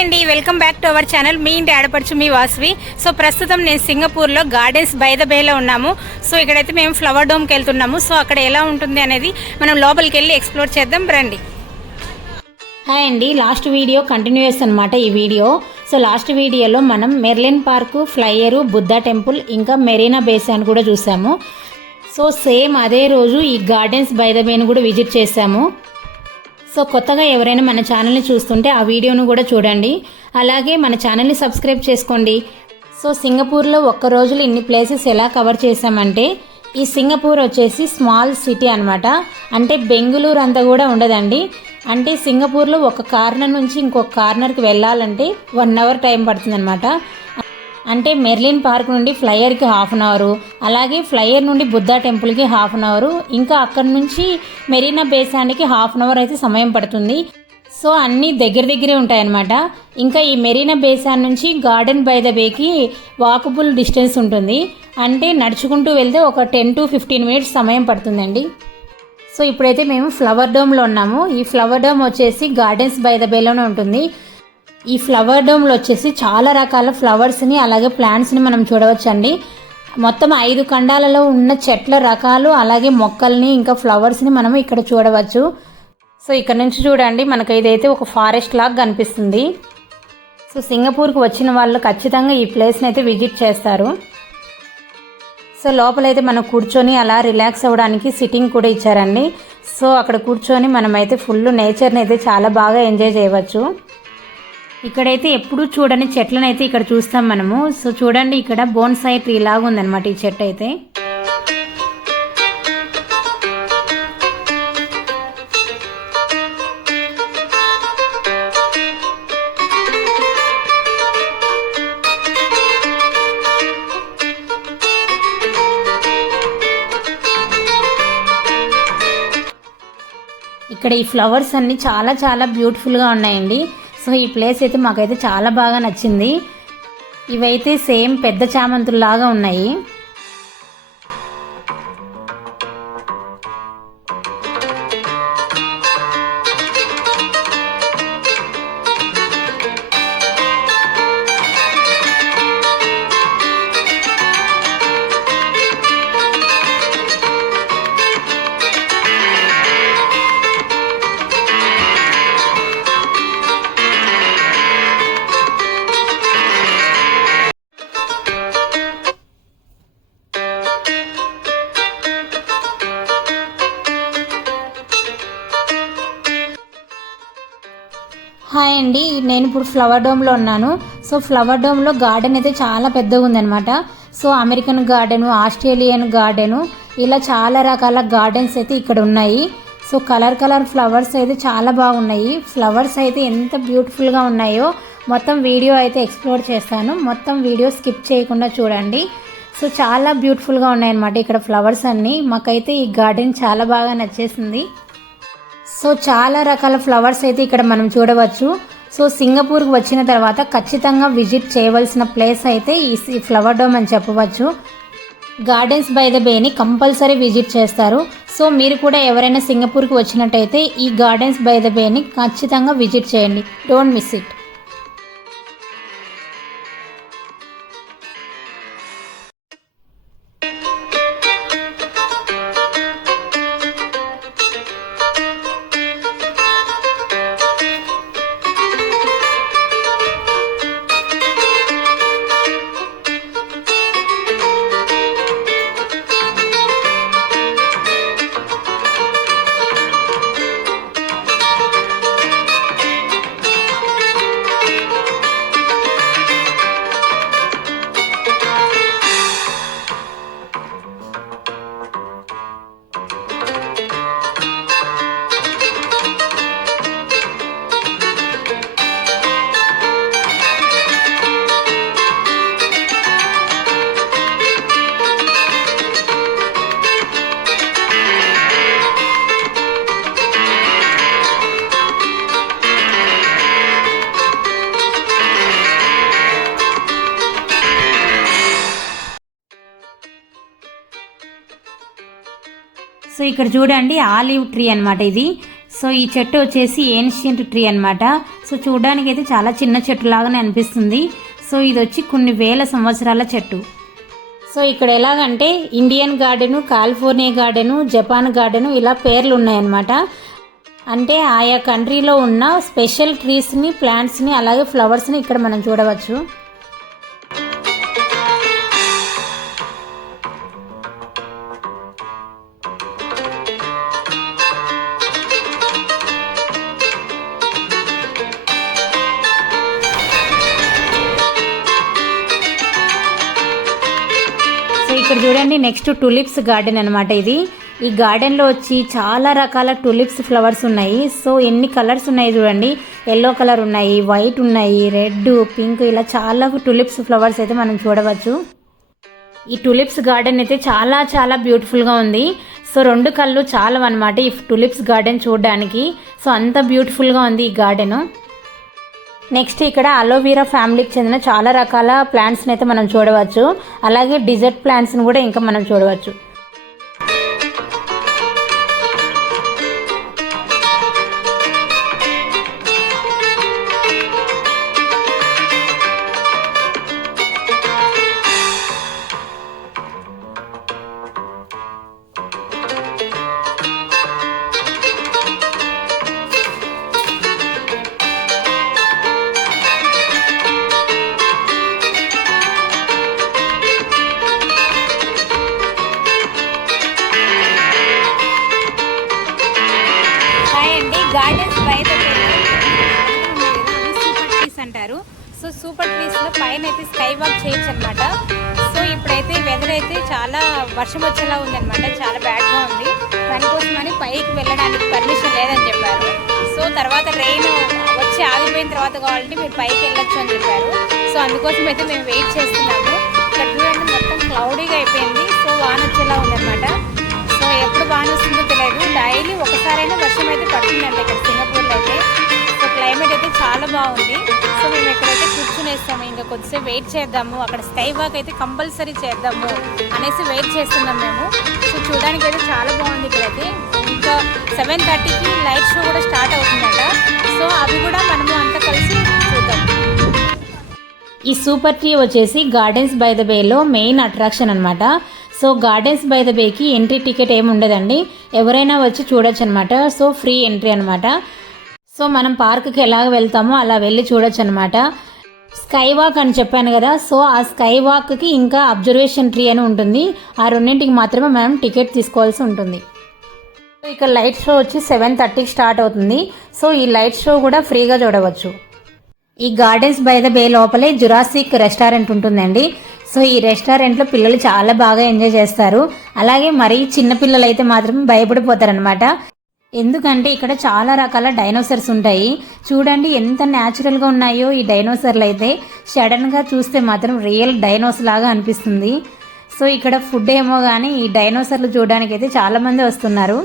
అండి, welcome back to our channel. మీ ఇంటి ఆడపడుచు మీ వాసవి. సో ప్రస్తుతం నేను సింగపూర్లో గార్డెన్స్ బై ద బేలో ఉన్నాము. సో ఇక్కడైతే మేము ఫ్లవర్ డోమ్కి వెళ్తున్నాము. సో అక్కడ ఎలా ఉంటుంది అనేది మనం లోపలికి వెళ్ళి ఎక్స్ప్లోర్ చేద్దాం రండి. హాయ్ అండి, లాస్ట్ వీడియో కంటిన్యూస్ అనమాట ఈ వీడియో. సో లాస్ట్ వీడియోలో మనం మెర్లిన్ పార్కు, ఫ్లైయరు, బుద్ధా టెంపుల్, ఇంకా మెరీనా బేసాన్ కూడా చూసాము. సో సేమ్ అదే రోజు ఈ గార్డెన్స్ బై ద బేను కూడా విజిట్ చేసాము. సో కొత్తగా ఎవరైనా మన ఛానల్ని చూస్తుంటే ఆ వీడియోను కూడా చూడండి. అలాగే మన ఛానల్ని సబ్స్క్రైబ్ చేసుకోండి. సో సింగపూర్లో ఒక్క రోజులో ఇన్ని ప్లేసెస్ ఎలా కవర్ చేసామంటే, ఈ సింగపూర్ వచ్చేసి స్మాల్ సిటీ అనమాట. అంటే బెంగుళూరు అంతా కూడా ఉండదండి. అంటే సింగపూర్లో ఒక కార్నర్ నుంచి ఇంకొక కార్నర్కి వెళ్ళాలంటే 1 అవర్ టైం పడుతుందన్నమాట. అంటే మెర్లిన్ పార్క్ నుండి ఫ్లైయర్కి 1/2 అవరు, అలాగే ఫ్లైయర్ నుండి బుద్ధా టెంపుల్కి 1/2 అవరు, ఇంకా అక్కడి నుంచి మెరీనా బేసానికి 1/2 అవర్ అయితే సమయం పడుతుంది. సో అన్నీ దగ్గరే ఉంటాయన్నమాట. ఇంకా ఈ మెరీనా బేసాన్ నుంచి గార్డెన్ బై ద బేకి వాకబుల్ డిస్టెన్స్ ఉంటుంది. అంటే నడుచుకుంటూ వెళ్తే ఒక 10 to 15 మినిట్స్ సమయం పడుతుందండి. సో ఇప్పుడైతే మేము ఫ్లవర్ డోమ్లో ఉన్నాము. ఈ ఫ్లవర్ డోమ్ వచ్చేసి గార్డెన్స్ బై ద బేలోనే ఉంటుంది. ఈ ఫ్లవర్ డోమ్లో వచ్చేసి చాలా రకాల ఫ్లవర్స్ని అలాగే ప్లాంట్స్ని మనం చూడవచ్చండి. మొత్తం 5 ఖండాలలో ఉన్న చెట్ల రకాలు అలాగే మొక్కల్ని ఇంకా ఫ్లవర్స్ని మనం ఇక్కడ చూడవచ్చు. సో ఇక్కడ నుంచి చూడండి, మనకు ఇదైతే ఒక ఫారెస్ట్ లాగా కనిపిస్తుంది. సో సింగపూర్కి వచ్చిన వాళ్ళు ఖచ్చితంగా ఈ ప్లేస్ని అయితే విజిట్ చేస్తారు. సో లోపలైతే మనం కూర్చొని అలా రిలాక్స్ అవ్వడానికి సిట్టింగ్ కూడా ఇచ్చారండి. సో అక్కడ కూర్చొని మనమైతే ఫుల్ నేచర్ని అయితే చాలా బాగా ఎంజాయ్ చేయవచ్చు. ఇక్కడైతే ఎప్పుడు చూడని చెట్లను అయితే ఇక్కడ చూస్తాం మనము. సో చూడండి, ఇక్కడ బోన్సాయి ట్రీ లాగా ఉందన్నమాట ఈ చెట్టు అయితే. ఇక్కడ ఈ ఫ్లవర్స్ అన్ని చాలా బ్యూటిఫుల్గా ఉన్నాయండి. సో ఈ ప్లేస్ అయితే మాకైతే చాలా బాగా నచ్చింది. ఇవైతే సేమ్ పెద్ద చామంతుల్లాగా ఉన్నాయి. హాయ్ అండి, నేను ఇప్పుడు ఫ్లవర్ డోమ్లో ఉన్నాను. సో ఫ్లవర్ డోమ్లో గార్డెన్ అయితే చాలా పెద్దగా ఉందన్నమాట. So American garden, Australian garden, ఇలా చాలా రకాల గార్డెన్స్ అయితే ఇక్కడ ఉన్నాయి. సో కలర్ ఫ్లవర్స్ అయితే చాలా బాగున్నాయి. ఫ్లవర్స్ అయితే ఎంత బ్యూటిఫుల్గా ఉన్నాయో మొత్తం వీడియో అయితే ఎక్స్ప్లోర్ చేస్తాను. మొత్తం వీడియో స్కిప్ చేయకుండా చూడండి. సో చాలా బ్యూటిఫుల్గా ఉన్నాయన్నమాట ఇక్కడ ఫ్లవర్స్ అన్నీ. మాకైతే ఈ గార్డెన్ చాలా బాగా నచ్చేసింది. సో చాలా రకాల ఫ్లవర్స్ అయితే ఇక్కడ మనం చూడవచ్చు. సో సింగపూర్కి వచ్చిన తర్వాత ఖచ్చితంగా విజిట్ చేయవలసిన ప్లేస్ అయితే ఈ ఫ్లవర్ డోమ్ అని చెప్పవచ్చు. గార్డెన్స్ బై ద బేని కంపల్సరీ విజిట్ చేస్తారు. సో మీరు కూడా ఎవరైనా సింగపూర్కి వచ్చినట్టయితే ఈ గార్డెన్స్ బై ద బేని ఖచ్చితంగా విజిట్ చేయండి. Don't miss it. సో ఇక్కడ చూడండి, ఆలివ్ ట్రీ అనమాట ఇది. సో ఈ చెట్టు వచ్చేసి ఏన్షియంట్ ట్రీ అనమాట. సో చూడడానికి అయితే చాలా చిన్న చెట్టు లాగానే అనిపిస్తుంది. సో ఇది వచ్చి కొన్ని వేల సంవత్సరాల చెట్టు. సో ఇక్కడ ఎలాగంటే Indian garden, California garden, Japan garden ఇలా పేర్లు ఉన్నాయన్నమాట. అంటే ఆయా కంట్రీలో ఉన్న స్పెషల్ ట్రీస్ని, ప్లాంట్స్ని, అలాగే ఫ్లవర్స్ని ఇక్కడ మనం చూడవచ్చు. సో ఇక్కడ చూడండి, నెక్స్ట్ టులిప్స్ గార్డెన్ అనమాట ఇది. ఈ గార్డెన్లో వచ్చి చాలా రకాల టులిప్స్ ఫ్లవర్స్ ఉన్నాయి. సో ఎన్ని కలర్స్ ఉన్నాయి చూడండి. ఎల్లో కలర్ ఉన్నాయి, వైట్ ఉన్నాయి, రెడ్, పింక్, ఇలా చాలా టులిప్స్ ఫ్లవర్స్ అయితే మనం చూడవచ్చు. ఈ టులిప్స్ గార్డెన్ అయితే చాలా చాలా బ్యూటిఫుల్గా ఉంది. సో 2 కళ్ళు చాలా అనమాట ఈ టులిప్స్ గార్డెన్ చూడడానికి. సో అంత బ్యూటిఫుల్గా ఉంది ఈ గార్డెను. నెక్స్ట్ ఇక్కడ అలోవీరా ఫ్యామిలీకి చెందిన చాలా రకాల ప్లాంట్స్ని అయితే మనం చూడవచ్చు. అలాగే డిజర్ట్ ప్లాంట్స్ని కూడా ఇంకా మనం చూడవచ్చు. Gardens by the bay super trees అంటారు. సో సూపర్ ట్రీస్లో పైన అయితే స్కై వాక్ చేయొచ్చు అనమాట. సో ఇప్పుడైతే వెదర్ అయితే చాలా వర్షం వచ్చేలా ఉందన్నమాట, చాలా బ్యాడ్గా ఉంది. దానికోసమని పైకి వెళ్ళడానికి పర్మిషన్ లేదని చెప్పారు. సో తర్వాత రెయిన్ వచ్చి ఆగిపోయిన తర్వాత కావాలంటే మీరు పైకి వెళ్ళొచ్చు అని చెప్పారు. సో అందుకోసం అయితే మేము వెయిట్ చేస్తున్నాము. ఇక్కడ చూడండి మొత్తం క్లౌడీగా అయిపోయింది. సో వాన వచ్చేలా ఉందన్నమాట. సో ఎప్పుడు వాన వస్తుందో తెలియదు. డైలీ ఒకసారైనా వర్షం అయితే పడుతుందంట ఇక్కడ సింగపూర్లో అయితే. సో క్లైమేట్ అయితే చాలా బాగుంది. సో మేము ఎక్కడైతే కూర్చునేస్తాము, ఇంకా కొద్దిసేపు వెయిట్ చేద్దాము, అక్కడ స్కై వాక్ అయితే కంపల్సరీ చేద్దాము అనేసి వెయిట్ చేస్తున్నాం మేము. సో చూడడానికి అయితే చాలా బాగుంది ఇక్కడైతే. ఇంకా 7:30కి లైట్ షో కూడా స్టార్ట్ అవుతుందట. సో అవి కూడా మనము అంతా కలిసి చూద్దాం. ఈ సూపర్ ట్రీ వచ్చేసి గార్డెన్స్ బై ద బేలో మెయిన్ అట్రాక్షన్ అనమాట. సో గార్డెన్స్ బై ద బేకి ఎంట్రీ టికెట్ ఏమి ఉండదండి, ఎవరైనా వచ్చి చూడొచ్చు అనమాట. సో ఫ్రీ ఎంట్రీ అనమాట. సో మనం పార్క్కి ఎలాగ వెళ్తామో అలా వెళ్ళి చూడొచ్చు అనమాట. స్కై వాక్ అని చెప్పాను కదా, సో ఆ స్కై వాక్కి ఇంకా అబ్జర్వేషన్ ట్రీ అని ఉంటుంది. ఆ రెండింటికి మాత్రమే మనం టికెట్ తీసుకోవాల్సి ఉంటుంది. సో ఇక్కడ లైట్ షో వచ్చి 7:30కి స్టార్ట్ అవుతుంది. సో ఈ లైట్ షో కూడా ఫ్రీగా చూడవచ్చు. ఈ గార్డెన్స్ బై ద బే లోపలే జురాసిక్ రెస్టారెంట్ ఉంటుందండి. సో ఈ రెస్టారెంట్లో పిల్లలు చాలా బాగా ఎంజాయ్ చేస్తారు. అలాగే మరీ చిన్న పిల్లలు అయితే మాత్రం భయపడిపోతారనమాట. ఎందుకంటే ఇక్కడ చాలా రకాల డైనోసర్స్ ఉంటాయి. చూడండి ఎంత న్యాచురల్గా ఉన్నాయో ఈ డైనోసర్లు అయితే. సడన్గా చూస్తే మాత్రం రియల్ డైనోస్ లాగా అనిపిస్తుంది. సో ఇక్కడ ఫుడ్ ఏమో కానీ ఈ డైనోసర్లు చూడడానికి అయితే చాలామంది వస్తున్నారు.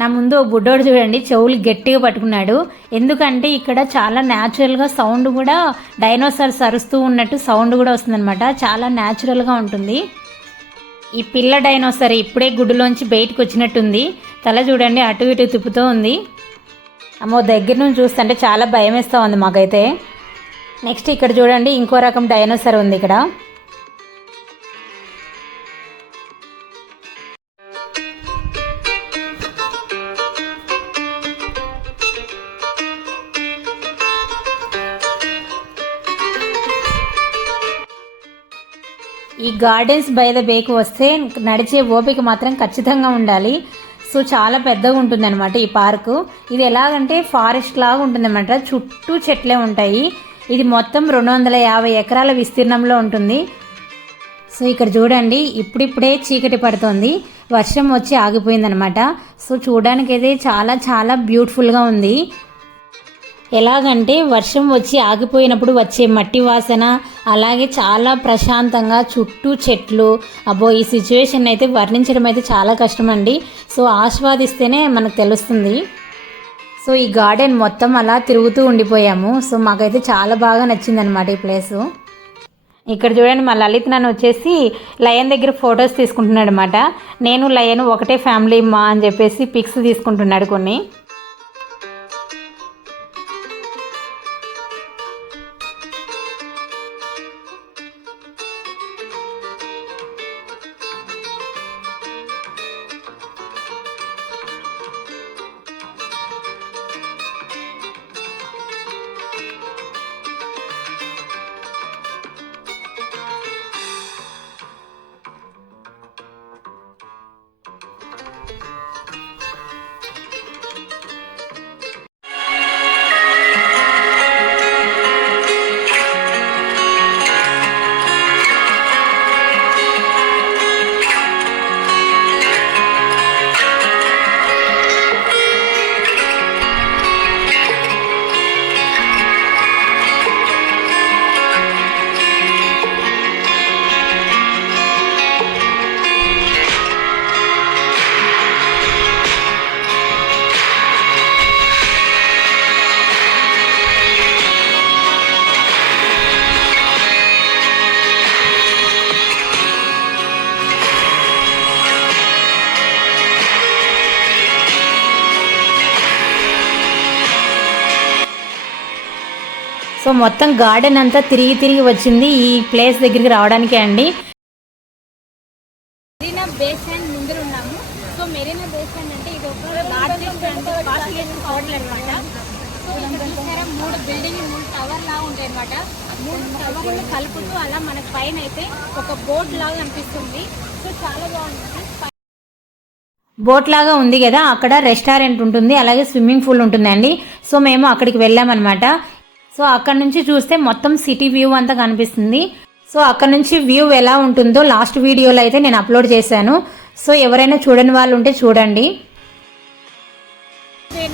నా ముందు ఓ బుడ్డోడు చూడండి చెవులు గట్టిగా పట్టుకున్నాడు. ఎందుకంటే ఇక్కడ చాలా న్యాచురల్గా సౌండ్ కూడా డైనోసార్స్ అరుస్తూ ఉన్నట్టు సౌండ్ కూడా వస్తుందన్నమాట. చాలా న్యాచురల్గా ఉంటుంది. ఈ పిల్ల డైనోసార్ ఇప్పుడే గుడ్డులోంచి బయటకు వచ్చినట్టుంది. తల చూడండి అటు ఇటు తిప్పుతూ ఉంది. అమ్మో దగ్గర నుంచి చూస్తుంటే చాలా భయం వేస్తూ ఉంది మాకైతే. నెక్స్ట్ ఇక్కడ చూడండి ఇంకో రకం డైనోసార్ ఉంది ఇక్కడ. ఈ గార్డెన్స్ బై ద బేకి వస్తే నడిచే ఓపిక మాత్రం ఖచ్చితంగా ఉండాలి. సో చాలా పెద్దగా ఉంటుందన్నమాట ఈ పార్కు. ఇది ఎలాగంటే ఫారెస్ట్ లాగా ఉంటుందన్నమాట, చుట్టూ చెట్లే ఉంటాయి. ఇది మొత్తం 250 ఎకరాల విస్తీర్ణంలో ఉంటుంది. సో ఇక్కడ చూడండి ఇప్పుడిప్పుడే చీకటి పడుతోంది, వర్షం వచ్చి ఆగిపోయిందనమాట. సో చూడడానికైతే చాలా చాలా బ్యూటిఫుల్గా ఉంది. ఎలాగంటే వర్షం వచ్చి ఆగిపోయినప్పుడు వచ్చే మట్టి వాసన, అలాగే చాలా ప్రశాంతంగా చుట్టూ చెట్లు. అబ్బో ఈ సిచ్యువేషన్ అయితే వర్ణించడం అయితే చాలా కష్టం అండి. సో ఆస్వాదిస్తేనే మనకు తెలుస్తుంది. సో ఈ గార్డెన్ మొత్తం అలా తిరుగుతూ ఉండిపోయాము. సో మాకైతే చాలా బాగా నచ్చిందనమాట ఈ ప్లేసు. ఇక్కడ చూడండి మా లలిత్ నన్ను వచ్చేసి లయన్ దగ్గర ఫొటోస్ తీసుకుంటున్నాడు అనమాట. నేను లయన్ ఒకటే ఫ్యామిలీ మా అని చెప్పేసి పిక్స్ తీసుకుంటున్నాడు కొన్ని. సో మొత్తం గార్డెన్ అంతా తిరిగి వచ్చింది ఈ ప్లేస్ దగ్గరికి రావడానికే అండి. మెరీనా బే సాండ్ ముందర ఉన్నాము. సో మెరీనా బే సాండ్ అంటే ఇది ఒక లార్జెస్ట్ అండ్ కాస్ట్లీయెస్ట్ హోటల్ అనమాట. సో ఇక్కడ చూసారా 3 బిల్డింగ్ 3 టవర్ లాగా ఉంటాయి అనమాట. 3 టవర్లు కలుపుతూ అలా మనకు పైన అయితే ఒక బోట్ లాగా అనిపిస్తుంది. సో చాలా బాగుంటుంది. బోట్ లాగా ఉంది కదా, అక్కడ రెస్టారెంట్ ఉంటుంది, అలాగే స్విమ్మింగ్ పూల్ ఉంటుందండి. సో మేము అక్కడికి వెళ్ళామన్నమాట. సో అక్కడ నుంచి చూస్తే మొత్తం సిటీ వ్యూ అంతా కనిపిస్తుంది. సో అక్కడ నుంచి వ్యూ ఎలా ఉంటుందో లాస్ట్ వీడియోలో అయితే నేను అప్లోడ్ చేశాను. సో ఎవరైనా చూడని వాళ్ళు ఉంటే చూడండి.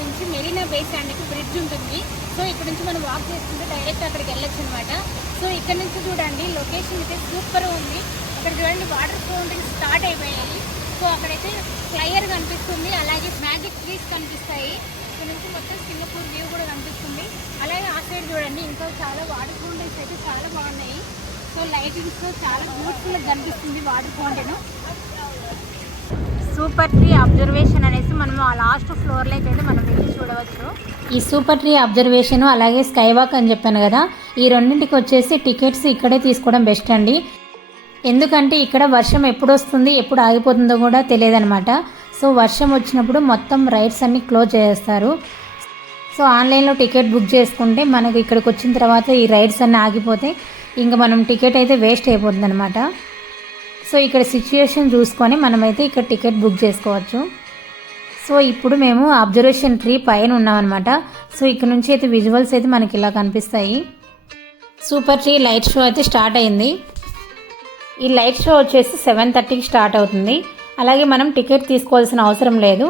నుంచి మెరీనా బే సాండ్కి బ్రిడ్జ్ ఉంటుంది. సో ఇక్కడ నుంచి మనం వాక్ చేసుకుంటే డైరెక్ట్ అక్కడికి వెళ్ళొచ్చు అనమాట. సో ఇక్కడ నుంచి చూడండి లొకేషన్ అయితే సూపర్ ఉంది. అక్కడ చూడండి వాటర్ ఫౌంటైన్ స్టార్ట్ అయిపోయాయి. సో అక్కడైతే క్లియర్ కనిపిస్తుంది, అలాగే మ్యాజిక్ ట్రీస్ కనిపిస్తాయి. ఇక్కడ నుంచి మొత్తం సింగపూర్ వ్యూ కూడా కనిపిస్తుంది. అలాగే ఆ సైడ్ చూడండి ఇంకా చాలా వాటర్ ఫౌంటైన్స్ అయితే చాలా బాగున్నాయి. సో లైటింగ్స్ చాలా బ్యూటిఫుల్గా కనిపిస్తుంది water fountain. Super tree observation అనేసి మనం ఆ లాస్ట్ ఫ్లోర్లోకి అయితే మనం వెళ్ళి చూడవచ్చు. ఈ సూపర్ ట్రీ అబ్జర్వేషన్ అలాగే స్కై వాక్ అని చెప్పాను కదా, ఈ రెండింటికి వచ్చేసి టికెట్స్ ఇక్కడే తీసుకోవడం బెస్ట్ అండి. ఎందుకంటే ఇక్కడ వర్షం ఎప్పుడు వస్తుంది ఎప్పుడు ఆగిపోతుందో కూడా తెలియదనమాట. సో వర్షం వచ్చినప్పుడు మొత్తం రైడ్స్ అన్నీ క్లోజ్ చేస్తారు. సో ఆన్లైన్లో టికెట్ బుక్ చేసుకుంటే మనకు ఇక్కడికి వచ్చిన తర్వాత ఈ రైడ్స్ అన్నీ ఆగిపోతే ఇంకా మనం టికెట్ అయితే వేస్ట్ అయిపోతుంది అనమాట. సో ఇక్కడ సిచ్యుయేషన్ చూసుకొని మనమైతే ఇక్కడ టికెట్ బుక్ చేసుకోవచ్చు. సో ఇప్పుడు మేము అబ్జర్వేషన్ ట్రీ పైన ఉన్నామన్నమాట. సో ఇక్కడ నుంచి అయితే విజువల్స్ అయితే మనకి ఇలా కనిపిస్తాయి. సూపర్ ట్రీ లైట్ షో అయితే స్టార్ట్ అయింది. ఈ లైట్ షో వచ్చేసి 7:30కి స్టార్ట్ అవుతుంది. అలాగే మనం టికెట్ తీసుకోవాల్సిన అవసరం లేదు.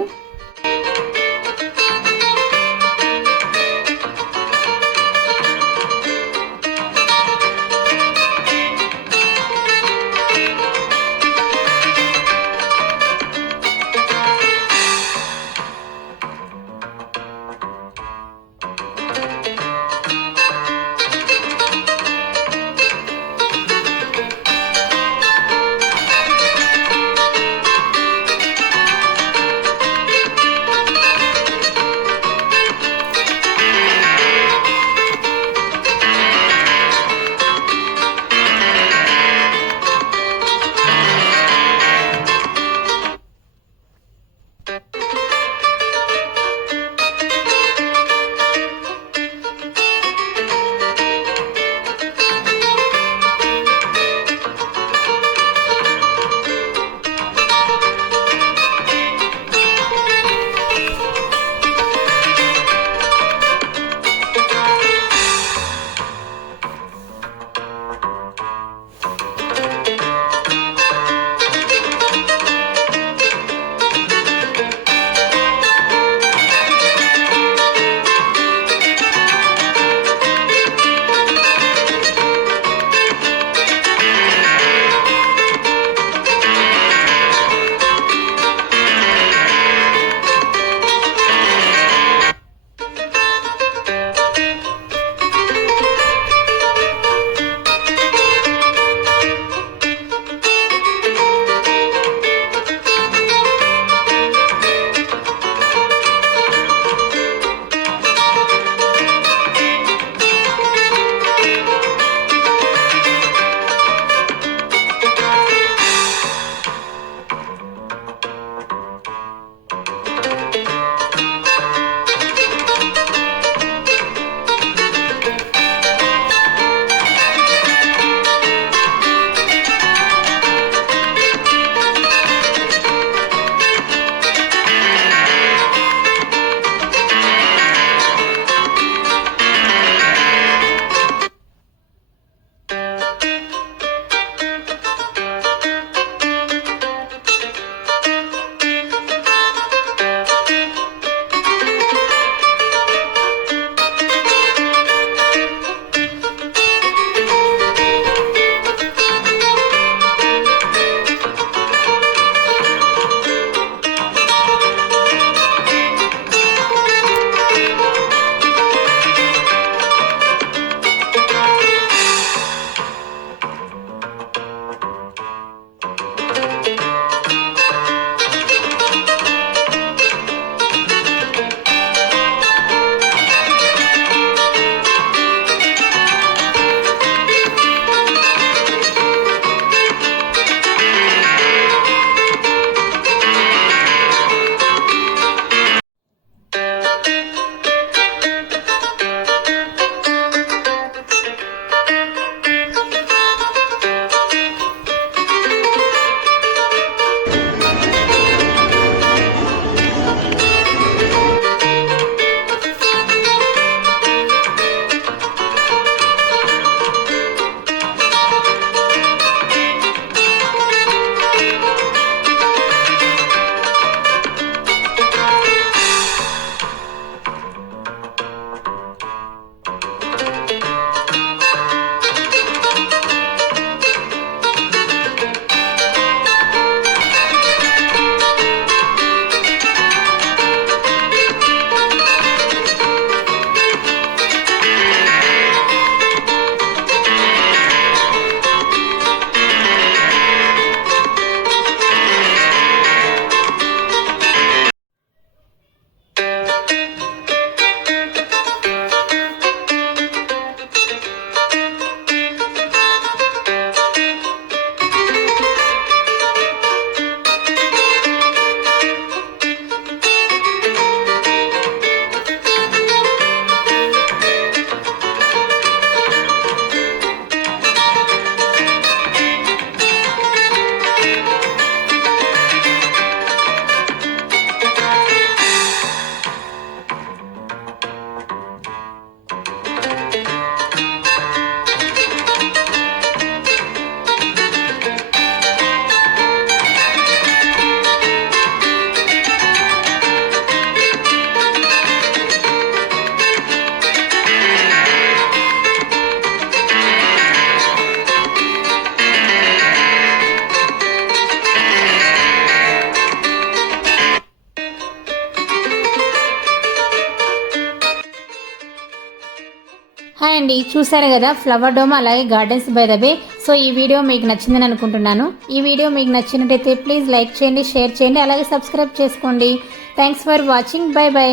హాయ్ అండి, చూసారు కదా ఫ్లవర్ డోమ్ అలాగే gardens by the bay. So ఈ వీడియో మీకు నచ్చిందని అనుకుంటున్నాను. ఈ వీడియో మీకు నచ్చినట్టయితే ప్లీజ్ లైక్ చేయండి, షేర్ చేయండి, అలాగే సబ్స్క్రైబ్ చేసుకోండి. Thanks for watching. By by.